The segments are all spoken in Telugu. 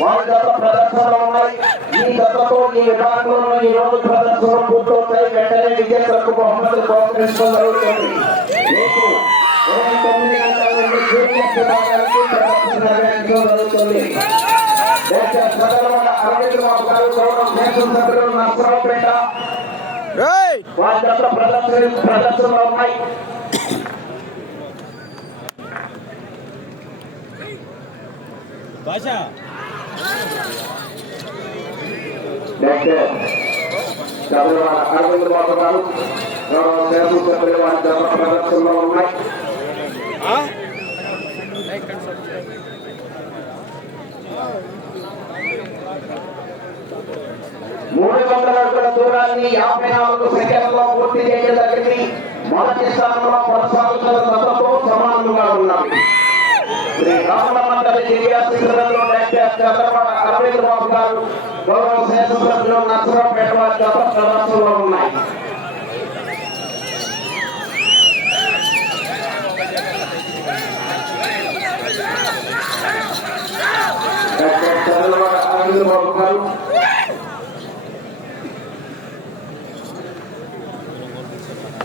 వారి గత ప్రదర్శనలు ఉన్నాయి ఈ గతతో ఈ విభాగంలో ఈ రోజు ప్రదర్శనలు పూర్తవుతాయి వెంటనే విజేతలకు బహుమతులు బహుకరించడం జరుగుతుంది రేపు ఉదయం తొమ్మిది గంటల నుండి సీనియర్ విభాగానికి ప్రదర్శన నిర్వహించడం జరుగుతుంది డాక్టర్ సదర బాబు గారు గౌరవ శాసన సభ్యులు నరసింహపేట వారి గత ప్రదర్శన ప్రదర్శనలు ఉన్నాయి భాష డాక్టర్ చంద్రబాబు అరవింద్ బాబు గారు గౌరవ శాసన సభ్యులు వారి గత ప్రదర్శనలో ఉన్నాయి అడుగుల యాభై నాలుగు సెకండ్లలో పూర్తి చేయడం జరిగింది. మొదటి స్థానంలో కొనసాగుతున్న దశతో సమానంగా ఉన్నాం. శ్రీ రామలమ్మ జిల్లా దివ్య శిఖరంలో డాక్టర్ చంద్రబాబు అరవింద్ బాబు గారు గౌరవ శాసనసభ్యులు నర్సరావుపేట వారి గత ప్రదర్శనలో ఉన్నాయి. డాక్టర్ చంద్రబాబు అరవింద్ బాబు గారు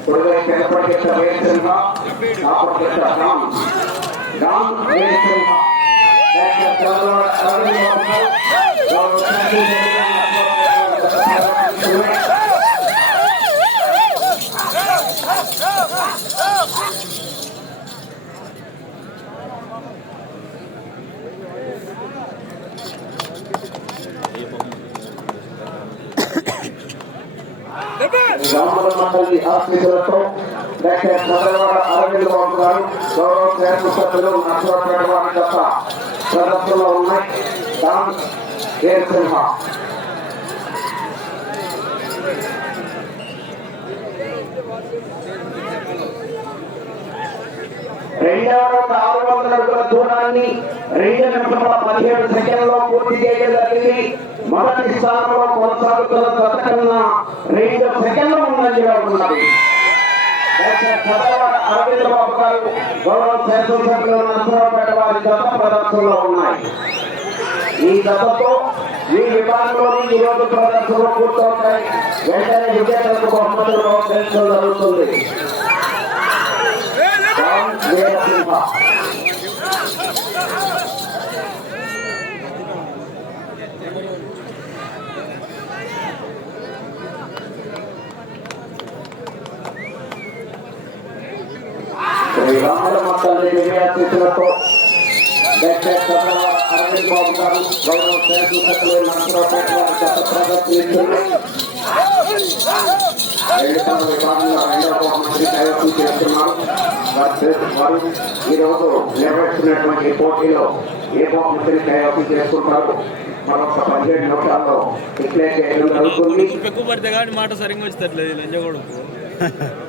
కుడివైపు ఏర్పడిన వేసంగా ఆపడిన రామ్ రామ్ వేసంగా డాక్టర్ చంద్రబాబు అరవింద్ బాబు గారు గౌరవ డాక్టర్ అరవింద్ బాబు గారు గౌరవ ఉన్నాయి. రామ్ వీరసింహ రెండవ రౌండ్ ఆరు వందల అడుగుల దూరాన్ని రెండు నిమిషముల పదిహేడు సెకండ్లో పూర్తి చేయడం జరిగింది. మొదటి స్థానంలో కొనసాగుతున్న గత రెండు సెకండ్లు ముందంజలో ఉన్నది. బాబు గారు గౌరవ శాసనసభ్యులు నరసరావుపేట వారి గత ప్రదర్శనలో ఉన్నాయి. ఈ గతతో ఈ విభాగంలోని ప్రదర్శనలు పూర్తవుతాయి. వెంటనే విజేతలకు బహుమతులు జరుగుతుంది. రామ్ వీరసింహ శ్రీ రామలమ్మ తల్లి దివ్యాశీసులతో డాక్టర్ చంద్రబాబు అరవింద్ బాబు గారు గౌరవ శాసనసభ్యులు నరసరావుపేట గత ప్రదర్శిస్తున్నారు ఎన్నికల విభాగంలో చేస్తున్నారు. వారి ఈరోజు నిర్వహిస్తున్నటువంటి పోటీలో ఏ బహుమతిని కైవసం చేసుకుంటారు మరొక పదిహేడు నిమిషాల్లో డిక్లేర్ చేయడం జరుగుతుంది? ఎక్కువ పడితే కానీ మాట సరిగ్గా వచ్చేటట్లేదు లంజగొడుకు.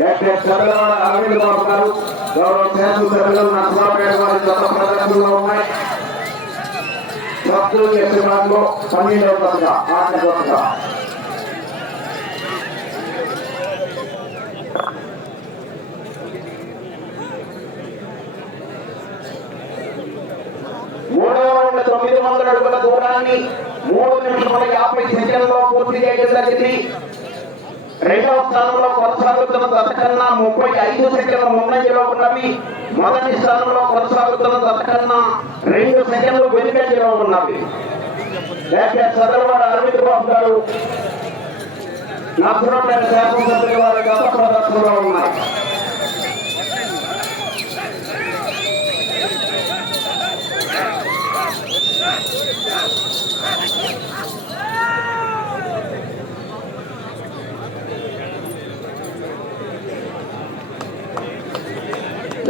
డాక్టర్ చంద్రబాబు అరవింద్ బాబు గారు గౌరవ శాసనసభ్యులు నరసరావుపేట వారి గత ప్రదర్శనలో ఉన్నాయి. సబ్జు విభాగంలో పన్నెండవ తరగతి ఆట కొత్తగా మూడవ రౌండ్ తొమ్మిది వందల అడుగుల దూరాన్ని మూడు నిమిషముల యాభై సెకండ్లో పూర్తి చేయడం జరిగింది. రెండవ స్థానంలో కొనసాగుతున్న దశ ముప్పై ఐదు సెకండ్ల ముందంజలో ఉన్నవి. మొదటి స్థానంలో కొనసాగుతున్న దశ రెండు సెకండ్లు వెనుకంజలో ఉన్నవి. డాక్టర్ చంద్రబాబు అరవింద్ బాబు గారు నర్సరావుపేట శాసనసభ్యులు వారి గత ప్రదర్శనలో ఉన్నాయి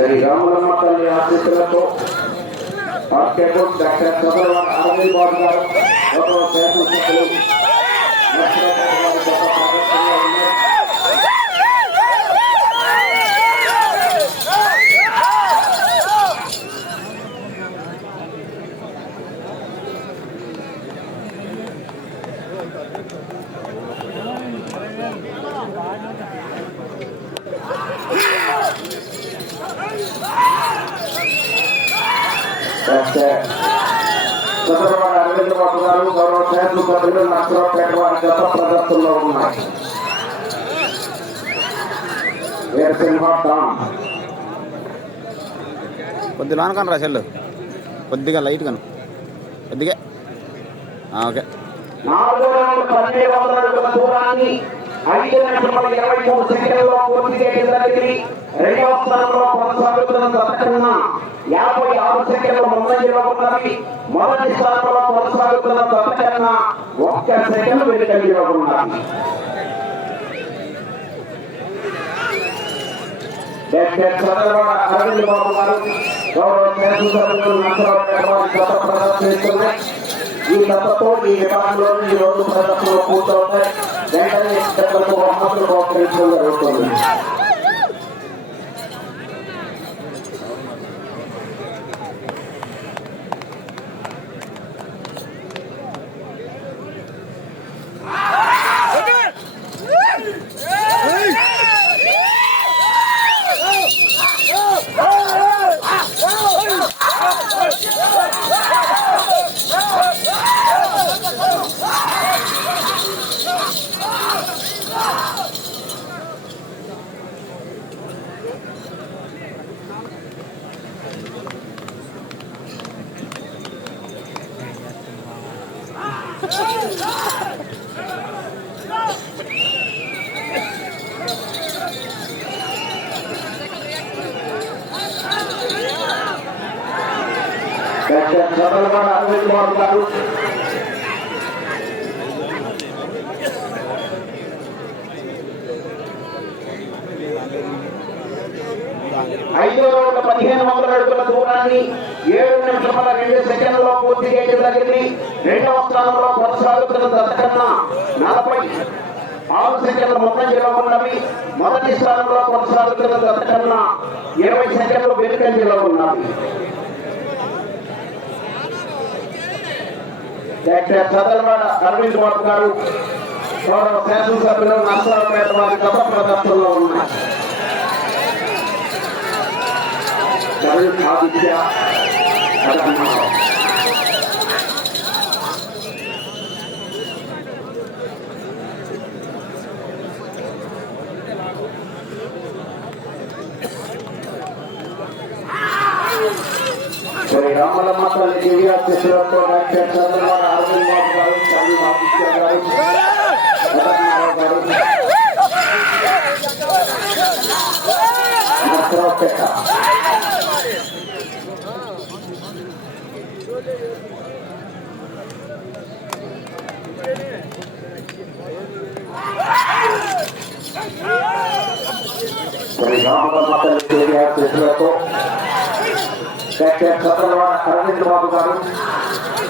శ్రీ రామలమ్మ తల్లి ఆశీస్సులతో ఆర్కేబుల్ డాక్టర్ చంద్రబాబు అరవింద్ బాబు గారు గౌరవ శాసనసభ్యులు నర్సరావుపేట వారి గత ప్రదర్శనలో ఉన్నాయి చంద్రబాబు అరవింద్ బాబు గారు గౌరవ శాసన సభ్యులు నర్సరావుపేట వారి గత ప్రదర్శనలో ఉన్నాయి వీరసింహ డాన్ కొద్ది లోన రా చెల్లు కొద్దిగా లైట్ కను. కొద్దిగా. ఓకే. స్థానంలో కొనసాగుతున్న యాభై ఆరు సెకండ్ల ముందంజలో ఉన్నవి మొదటి స్థానంలో కొనసాగుతున్న ఒక్క సెకండ్ వెనుకంజలో ఉన్నవి అరవింద్ బాబు గారు గౌరవ శాసనసభ్యులు నరసరావుపేట వారి గత ప్రదర్శిస్తున్నాయి ఈ దత్తతో ఈ విభాగంలో ఈ రోజు ప్రదర్శనలు పూర్తవుతాయి వెంటనే ఇతరులకు బహుమతులు ప్రోత్సహించడం జరుగుతుంది చంద్రబాబు అరవింద్ బాబు గారు ఐదో రౌండ్ పదిహేను వందల అడుగుల దూరాన్ని ఏడు నిమిషముల రెండు సెకండ్లలో పూర్తి చేయడం జరిగింది. రెండవ స్థానంలో కొనసాగుతున్న దత్తకన్న నలభై. ఆరు సెకండ్ల ముందంజలో ఉన్నవి. మొదటి స్థానంలో కొనసాగుతున్న దత్తకన్న ఇరవై సెకండ్లు వెనుకంజలో ఉన్నవి. డాక్టర్ చంద్రబాబు అరవింద్ బాబు గారు గౌరవ శాసనసభ్యులు నర్సరావుపేట వారి గత ప్రదర్శనలో ఉన్నాయి కరుణ్ ఆదిత్య రామలమ్మ తల్లి దివ్యాశిస్సులతో డాక్టర్ చంద్రబాబు అరవింద్ బాబు గారు కరుణ్ ఆదిత్య గారు కరణారావు గారు నర్సరావుపేట శ్రీ రామలమ్మ తల్లి దివ్యాశిస్సులతో డాక్టర్ చంద్రబాబు అరవింద్ బాబు గారు.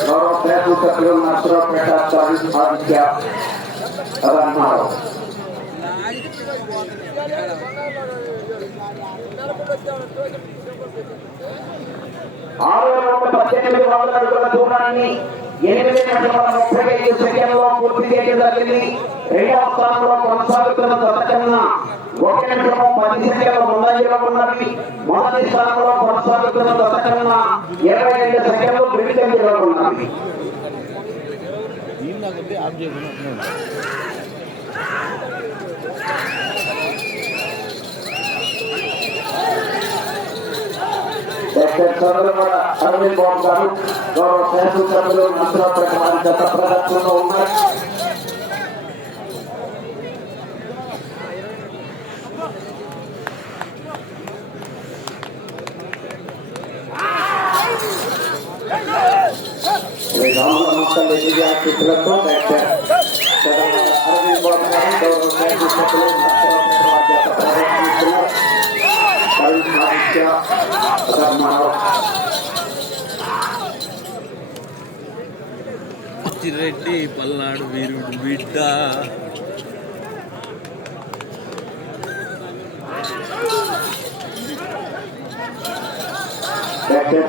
గౌరవ పేరు సభ్యులు నర్సరావుపేట ఆదిత్య రమణారావు ఆరు వందల పద్దెనిమిది వందల అడుగుల దూరాన్ని ఎనిమిది నిమిషముల ముప్పై ఐదు సెకండ్లో పూర్తి చేయడం జరిగింది రెండవ స్థానంలో కొనసాగుతున్న దత్తకన్న ఒక నిమిషము పది సెకండ్ల ముందంజలో ఉన్నవి మొదటి స్థానంలో కొనసాగుతున్న ఇరవై రెండు సెకండ్లు ఉన్నవి నాకు వద్దు, ఆఫ్ చేయకుండా డాక్టర్ చంద్రబాబు అరవింద్ బాబు గారు గౌరవ శాసనసభ్యులు నర్సరావుపేట వారి గత ప్రదర్శనలో ఉన్నాయి శ్రీ రాముల తల్లి దివ్యాశిస్సులతో డాక్టర్ చంద్రబాబు అరవింద్ బాబు గారు గౌరవ శాసనసభ్యులు నర్సరావుపేట వారి గత ప్రదర్శిస్తున్నారు కరుణ్ ఆదిత్య రమణారావు రెడ్డి పల్నాడు వీరుడు బిడ్డ. డాక్టర్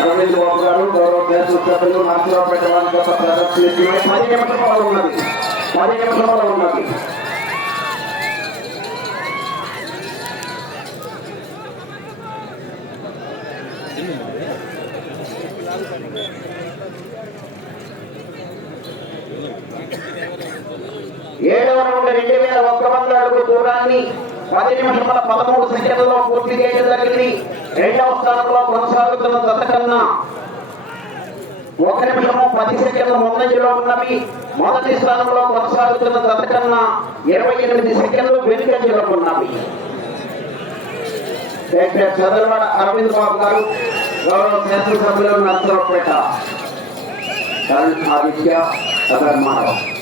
అరవింద్ బాబు గారు గౌరవ సభ్యులు నరసరావుపేట వారి గత ప్రదర్శిస్తున్నారు పది నిమిషాలు ఉన్నది పది ఉన్నది ఏడవ నుండి రెండు వేల ఒక్క వందల అడుగు దూరాన్ని పది నిమిషముల పదమూడు సెకండ్లలో పూర్తి చేయడం జరిగింది. రెండవ స్థానంలో కొనసాగుతున్న జత ఒక నిమిషము పది సెకండ్ల ముందంజలో ఉన్నవి. మొదటి స్థానంలో కొనసాగుతున్న జత ఇరవై ఎనిమిది సెకండ్లు వెనుకంజలో ఉన్నవి. డాక్టర్ చంద్రవాడ అరవింద్ బాబు గారు గౌరవ శాసనసభ్యులు నర్సరావుపేట. కరణ్ ఆదిత్య సదర్మారావు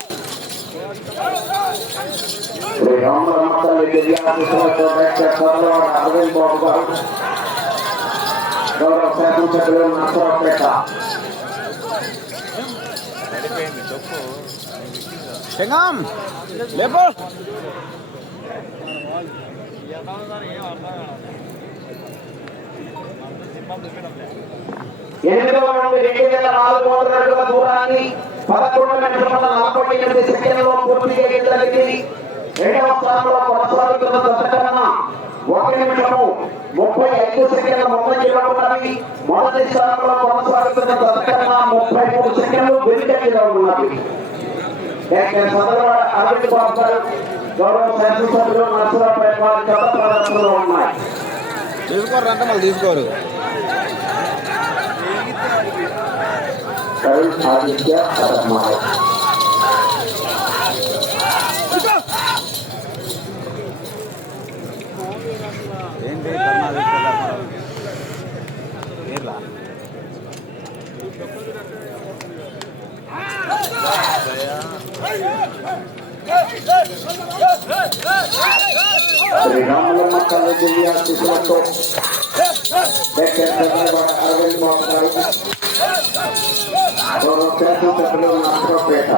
డాక్టర్ చంద్రవాడ అరవింద్ బాబు గారు గౌరవ శాసనసభ్యులు నర్సరావుపేట వారి గత ప్రదర్శన నిన్న పైకి లేపు పోవా. శ్రీ రామరామతల్లి దివ్యాశిషులతో డాక్టర్ చంద్రవాడ అరవింద్ బాబు గారు గౌరవ శాసనసభ్యులు నర్సరావుపేట శంగం లేపు ఎనిమిదవ నుండి రెండు వేల నాలుగు వందల అడుగుల దూరాన్ని పదకొండు నిమిషముల నలభై ఎనిమిది సెకండ్లలో పూర్తి చేయడం రెండవ స్థానంలో కొనసాగుతున్న దశకన్నా ఒక నిమిషము ముప్పై ఐదు సెకండ్ల ముందంజలో ఉన్నవి మొదటి స్థానంలో కొనసాగుతున్న దశకన్నా ముప్పై మూడు సెకండ్లు వెనుకంజలో ఉన్నవి డాక్టర్ అరవింద్ బాబు గారు గౌరవ శాసనసభ్యులు గత ప్రదర్శనలో ఉన్నాయి. తీసుకోరు అంటే మళ్ళీ తీసుకోరు. करण आदित्य अटकमा है। श्रीरामलम्मा कल दिव्या किस्मत को बैक करने वाला अरविंद मोहन డాక్టర్ చంద్రబాబు అరవింద్ బాబు గారు గౌరవ శాసనసభ్యులు నర్సరావుపేట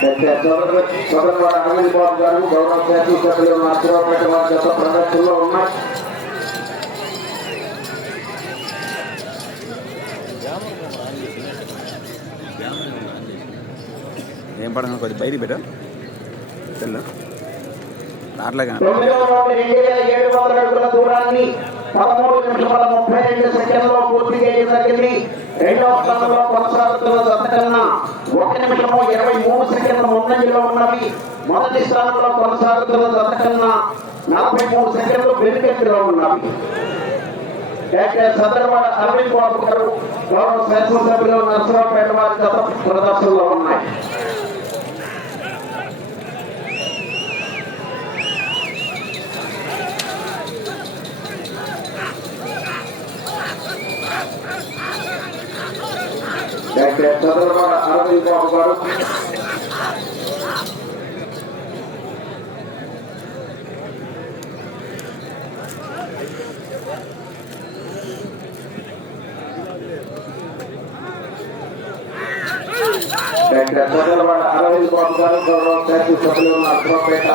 డాక్టర్ చంద్రబాబు అరవింద్ బాబు గారు గౌరవ శాసనసభ్యులు నర్సరావుపేట వారి గత ప్రదర్శనలో ఉన్నాయి ఏం పడదు కొద్ది బయట పెట్టా. తెల్ల రావట్లే కానీ ఏడు వందల అడుగుల దూరాన్ని పదమూడు నిమిషముల ముప్పై రెండు సెకండ్లలో పూర్తి చేయడం జరిగింది రెండవ స్థానంలో కొనసాగుతున్న జత ఒక నిమిషము ఇరవై మూడు సెకండ్ల ముందంజలో ఉన్నవి మొదటి స్థానంలో కొనసాగుతున్న జత నలభై మూడు సెకండ్లు వెనుకంజలో ఉన్నవి డాక్టర్ చంద్రబాబు అరవింద్ బాబు గారు గౌరవ శాసనసభ్యులు నరసరావుపేట వారి గత ప్రదర్శనలో ఉన్నాయి. డాక్టర్ చంద్రబాబు అరవింద్ బాబు గారు డాక్టర్ చంద్రబాబు అరవింద్ బాబు గారు గౌరవ శాసనసభ్యులు నరసరావుపేట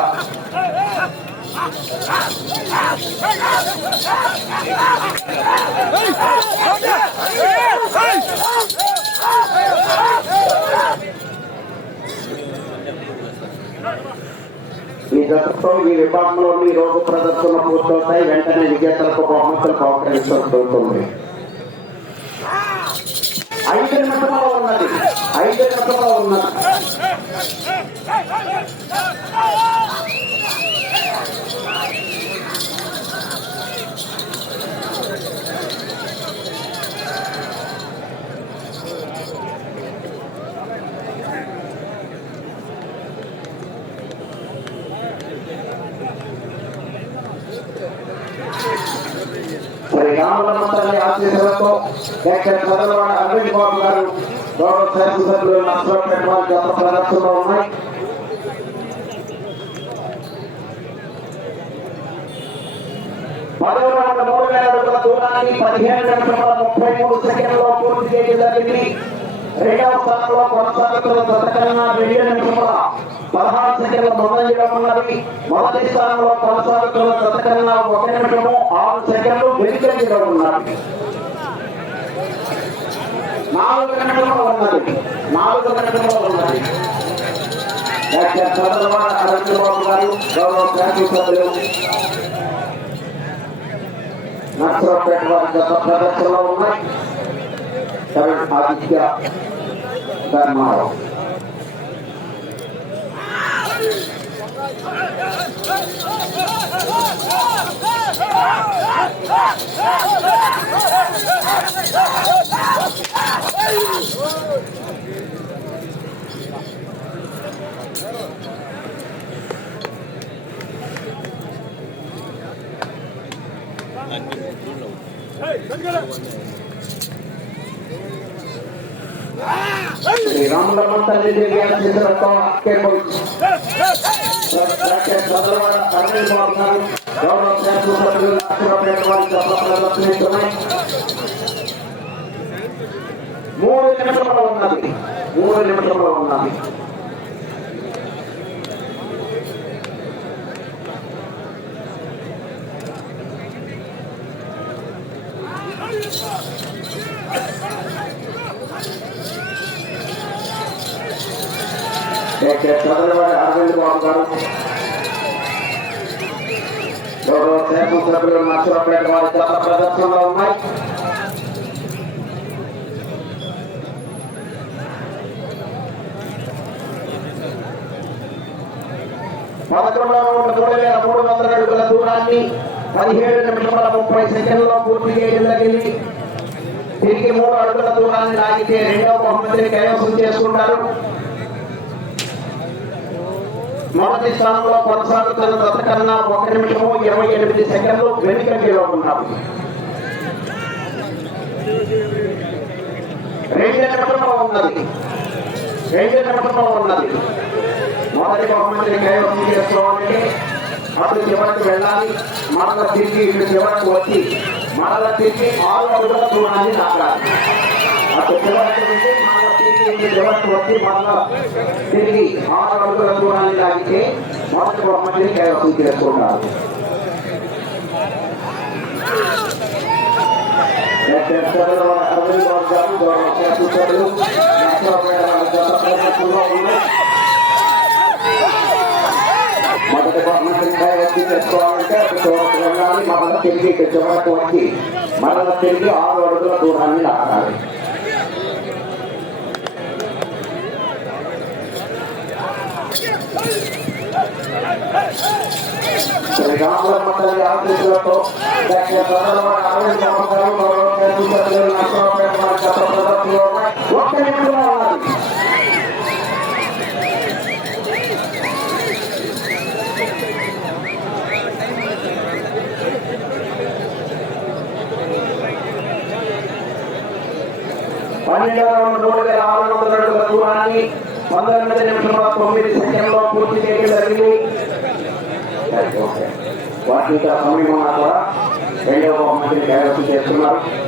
ఈ దశతో ఈ విభాగంలోని రోడ్డు ప్రదర్శన పూర్తవుతాయి. వెంటనే విజేతలకు బహుమతులు జరుగుతుంది. ఐదు నిమిషంలో ఉన్నది. ఐదు నిమిషంలో ఉన్నది. డాక్టర్ చంద్రబాబు అరవింద్ బాబు గారు గౌరవ శాసనసభ్యులు నష్టపేట వారి గత ప్రదర్శనలో ఉన్నాయి. పదవ రౌండ్ మూడు వేల అడుగుల దూరాన్ని పదిహేను నిమిషముల ముప్పై మూడు సెకండ్లో పూర్తి చేయడం జరిగింది. రెండవ స్థానంలో కొనసాగుతున్న గతకన్నా రెండు నిమిషముల పదహారు సెకండ్ల ఉన్నది. మొదటి స్థానంలో కొనసాగుతున్న గతకన్నా ఒక నిమిషము ఆరు సెకండ్లు వెనుకంజలో ఉన్నది. నాలుగు నిమిషములు ఉన్నది నాలుగు నిమిషములు ఉన్నది డాక్టర్ చంద్రబాబు అనంతబాబు గారు గౌరవ నర్సరావుపేట వారి గత ప్రదర్శనలో ఉన్నాయి ఆదిత్య ధర్మారావు రామలమ్మ తల్లి దేవి అని అరవింద్ బాబు గారు గౌరవ మూడు నిమిషంలో ఉన్నది. మూడు నిమిషంలో ఉన్నది. డాక్టర్ అరవింద్ బాబు గారు. గౌరవ నర్సరావుపేట వారి గత ప్రదర్శనలో ఉన్నాయి. పదకొండవ మూడు వేల మూడు వందల అడుగుల దూరాన్ని పదిహేడు నిమిషముల ముప్పై సెకండ్లలో పూర్తి చేయడం జరిగింది. తిరిగి మూడు అడుగుల దూరాన్ని లాగితే రెండవ బహుమతిని కైవసం చేసుకుంటారు. మొదటి స్థానంలో కొనసాగుతున్న గత కన్నా ఒక నిమిషము ఇరవై ఎనిమిది సెకండ్లు వెనుకలో ఉన్నారు. రెండు నిమిషంలో ఉన్నది. రెండు నిమిషంలో ఉన్నది. మొదటి బహుమతిని కైవసం చేసుకోవాలంటే అటు చివరికి వెళ్ళాలి మరల తిరిగి ఇటు చివరికి వచ్చి మరల తిరిగి ఆరు అడుగుల దూరాన్ని దాటాలి అటు చివరికి వెళ్ళి మరల తిరిగి ఇటు చివరికి వచ్చి మరల తిరిగి ఆరు అడుగుల దూరాన్ని లాగితే మొదటి బహుమతిని కైవసం చేసుకుంటారు. డాక్టర్ చంద్రబాబు అరవింద్ బాబు గారు గౌరవ శాసనసభ్యులు నర్సరావుపేట వారి గత ప్రదర్శనలో ఉన్నాయి మొదటి బహుమతిని కైవసం చేసుకోవాలంటే అటు చివరకు వెళ్ళాలి మరల తిరిగి ఇటు చివరకు వచ్చి మరల తిరిగి ఆరు అడుగుల దూరాన్ని లాగాలి శ్రీ రామలమ్మ తల్లి ఆశీస్సులతో డాక్టర్ చంద్రబాబు అరవింద్ బాబు గారు గౌరవ శాసనసభ్యులు నర్సరావుపేట వారి గత ప్రదర్శనలో ఉన్నాయి ఒక్క నిమిషంలో ఉన్నది పన్నెండవ రౌండ్ మూడు వేల ఆరు వందల దూరాన్ని పంతొమ్మిది నిమిషంలో తొమ్మిది సెకండ్లో పూర్తి చేయడం జరిగింది ఓకే. వాటి సమయం కూడా రెండవ బహుమతిని కైవసం చేస్తున్నారు.